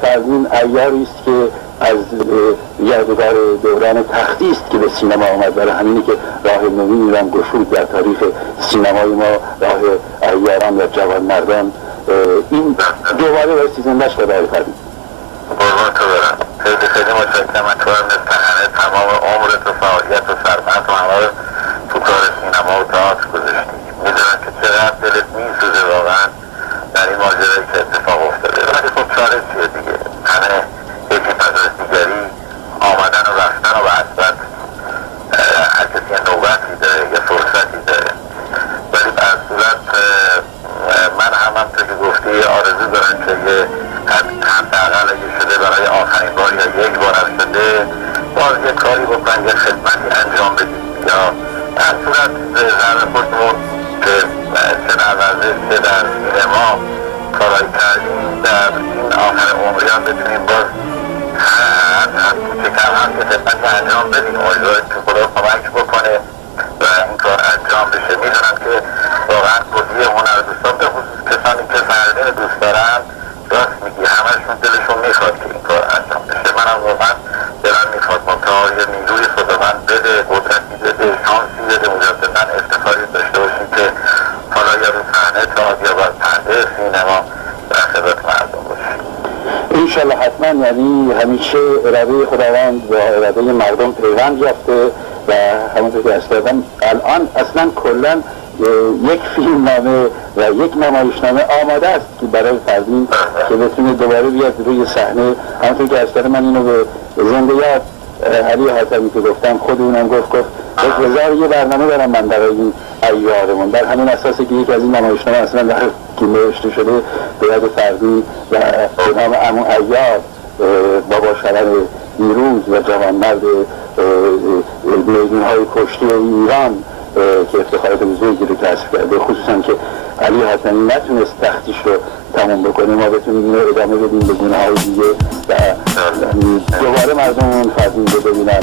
فردین عیاری است که از یادگار دوران تختی است که به سینما آمد. برای همینی که راه نوینی را گشود در تاریخ سینمای ما، راه عیاران و جوانمردان. این دوباره بایستی زندهش کنه آقای فردین. قربان تو برم، خیلی خیلی متشکرم. من تو همه تمام عمرت و فعالیت و سرمت و همه رو تو کار سینما و تئاتر گذاشتی. میدونم که چقدر دلت میسوزه واقعا در این ماجرایی که اتفاق افتاده، ولی خب چاره چیه دیگه؟ همه یکی پس از دیگری آمدن و رفتن و بعد هر کسی یه نوبتی داره، یه فرصتی داره. ولی به هر صورت من همونطور که گفتی آرزو دارم که یه حداقل اگه شده برای آخرین بار یا یک بار شده باز یه کاری بکن، یه خدمتی انجام بدید، یا در صورت ضرب خودمون که چه در ورزش چه در سینما کارایی کردیم در این آخر عمریان بتونیم باز کوچکتر هم یه خدمتی انجام بدیم. امیدواریم که خدا کمک بکنه و این کار انجام بشه. میدونم که واقعا کلیه هنر دوستان به خصوص کسانی که فردین دوست دارن، راست میگی همشون دلشون میخواد که این کار انجام بشه. منم واقعا دلم میخواد منتها یه نیروی خداوند بده، قدرتی بده، شانسی بده، مجددا افتخاری داشته باشیم که حالا یا رو صحنه تئاتر یا بر پرده سینما در خدمت مردم باشیم. انشالله حتما. یعنی همیشه اراده خداوند و اراده مردم پیوند یافته و همونطور که از کردم الان اصلا کلا یک فیلمنامه و یک نمایشنامه آماده است که برای فردین که بتونه دوباره بیاد روی صحنه. همونطور که از کردم من اینو به زنده یاد علی حاتمی که گفتم، خود اونم گفت 1000 یه برنامه دارم من برای این عیارمون. بر همین اساسی که یک از این نمایشنامه اصلا در که نوشته شده به یاد فردین و به نام عمو عیار، بابا شرر دیروز و جوانمرد میدونهای کشتی ایران که افتخارات بزرگی رو کسب کرده، خصوصا که علی حاتمی نتونست تختیش رو تمام بکنه، ما بتونیم اینو ادامه بدیم به گونه های دیگه و دوباره مردم فردین رو ببینن.